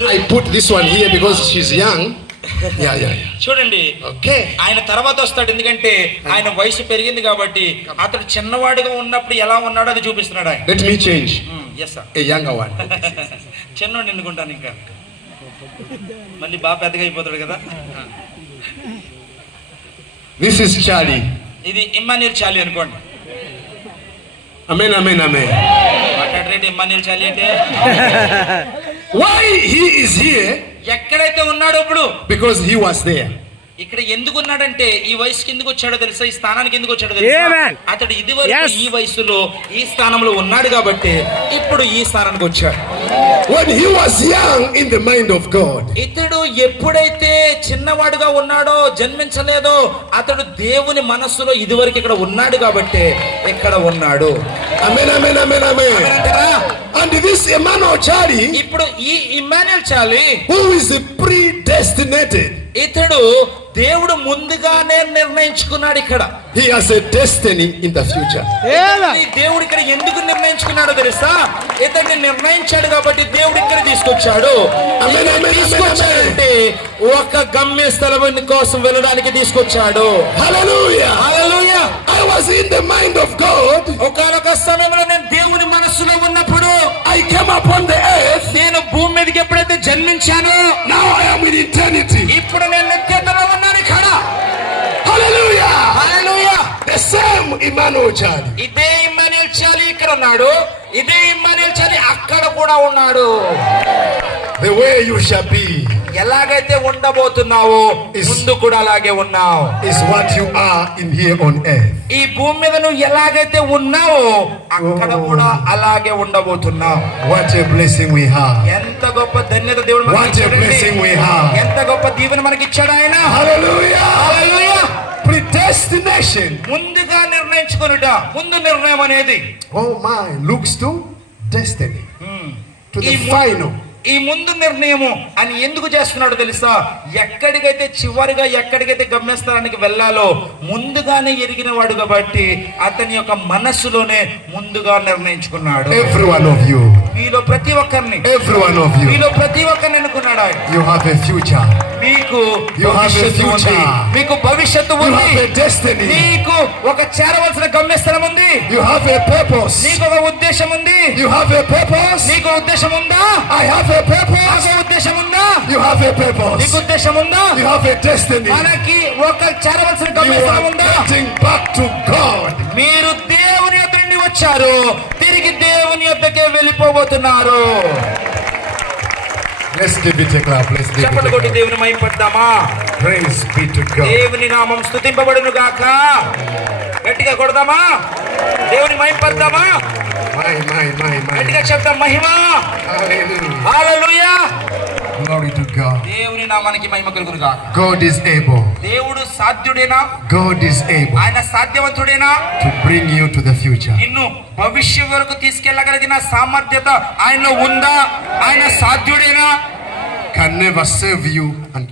I put this one here because she's young. Yeah, yeah, yeah. చూడండి Okay. ఆయన తర్వాత వస్తాడు ఎందుకంటే ఆయన వయసు పెరిగింది కాబట్టి అతడు చిన్నవాడిగా ఉన్నప్పుడు ఎలా ఉన్నాడో అది చూపిస్తున్నాడు ఆయన Let me change. Yes sir A younger one. చిన్నవాడిని ఎన్నుకుంటాను ఇంకా మళ్ళీ బాగా పెద్దగా అయిపోతాడు కదా This is Charlie. ఇది ఇమ్మాన్యుల్ చాలి అనుకోండి Amen, amen, amen. మాట్లాడరేంటి ఇమ్మాన్యుల్ చాలి అంటే He is here? ఎక్కడైతే ఉన్నాడో ఇప్పుడు Because he was there. ఇక్కడ ఎందుకు ఉన్నాడంటే ఈ వయసుకి ఎందుకు వచ్చాడో తెలుసా ఈ స్థానానికి ఎందుకు వచ్చాడో తెలుసా Amen. అతడు ఇది వరకు Yes. ఈ వయసులో ఈ స్థానంలో ఉన్నాడు కాబట్టి ఇప్పుడు ఈ స్థానానికి వచ్చాడు When he was young in the mind of God, ఇతడు ఎప్పుడైతే చిన్నవాడుగా ఉన్నాడో జన్మించలేదో అతడు దేవుని మనస్సులో ఇదివరకు ఇక్కడ ఉన్నాడు కాబట్టి ఇక్కడ ఉన్నాడు amen, amen, amen, amen. This Emmanuel Charlie, ఇప్పుడు ఈ ఇమ్మాన్యుల్ చాలి who is predestinated, ఇతడు దేవుడు ముందుగానే నిర్ణయించుకున్నాడు ఇక్కడ. he has a destiny in the future. ఈ దేవుడు ఇక్కడ ఎందుకు నిర్ణయించుకున్నాడో తెలుసా? ఇతన్ని నిర్ణయించాడు కాబట్టి దేవుడు ఇక్కడ తీసుకొచ్చాడు. Amen, ఇక్కడ amen, amen, తీసుకొచ్చాడంటే ఒక గమ్య స్థలం కోసం వెళ్ళడానికి తీసుకొచ్చాడు. Hallelujah. Hallelujah I was in the mind of God. ఎప్పుడైతే జన్మించానో Now I am in eternity. ఇప్పుడు నేను నిత్యతలో ఉన్నాను ఇక్కడ Hallelujah. Hallelujah The same Emmanuel Charlie. ఇదే ఇమ్మానుయేల్ చాలి ఇక్కడ ఉన్నాడు ఇదే ఇమ్మానుయేల్ చాలి అక్కడ కూడా ఉన్నాడు The way you shall be ఎలాగైతే ఉండబోతున్నావో ముందు కూడా అలాగే ఉన్నావు is what you are in here on earth. ఈ భూమి మీద నువ్వు ఎలాగైతే ఉన్నావో అక్కడ కూడా అలాగే ఉండబోతున్నావు What a blessing we have. ఎంత గొప్ప ధన్యత దేవుడు a ఇచ్చాడండి. blessing we have. ఎంత గొప్ప దీవెన మనకి ఇచ్చాడు ఆయన Hallelujah. హల్లెలూయా. Predestination. ముందుగా నిర్ణయించుకొనుట ముందు నిర్ణయం అనేది Oh my, looks to destiny. To ఈ the ము- final. ఈ ముందు నిర్ణయము అని ఎందుకు చేస్తున్నాడో తెలుసా ఎక్కడికైతే చివరిగా ఎక్కడికైతే గమ్యస్థానానికి వెళ్ళాలో ముందుగానే ఎరిగిన వాడు కాబట్టి అతని యొక్క మనస్సులోనే ముందుగా నిర్ణయించుకున్నాడు one of you. మీలో ప్రతి ఒక్కరిని one of you. మీలో ప్రతి ఒక్కరిని ఆయన You have a future. మీకు భవిష్యత్తు ఉంది. మీకు భవిష్యత్తు ఉంది. నీకు ఒక చేరవలసిన గమ్యస్థలం ఉంది You have a purpose. నీకు ఒక ఉద్దేశం ఉంది You have a purpose. నీకు ఉద్దేశం ఉందా I have a purpose. నాకు ఉద్దేశం ఉందా You have a purpose. నీకు ఉద్దేశం ఉందా You have a destiny. మనకి ఒక చేరవలసిన are ఉందా back to God. మీరు దేవుని యొద్ద నుండి వచ్చారు తిరిగి దేవుని యొద్దకే వెళ్ళిపోబోతున్నారు Let's give it a clap. Let's give it a clap. దేవుని మైపడదామా Praise be to God. దేవుని నామం స్తుతింపబడును గాక గట్టిగా కొడదామా దేవుని మైపడదామా My, my, my, my. గట్టిగా చెప్తాం మహిమ Hallelujah. Hallelujah Glory to God. దేవుని నామానికి మహిమ కలుగును గాక God is able. దేవుడు సాధ్యుడేనా God is able ఆయన సాధ్యవంతుడేనా to bring you to the future. నిన్ను భవిష్యం వరకు తీసుకెళ్ళగలిగిన సామర్థ్యత ఆయనలో ఉందా ఆయన సాధ్యుడేనా Can never save you and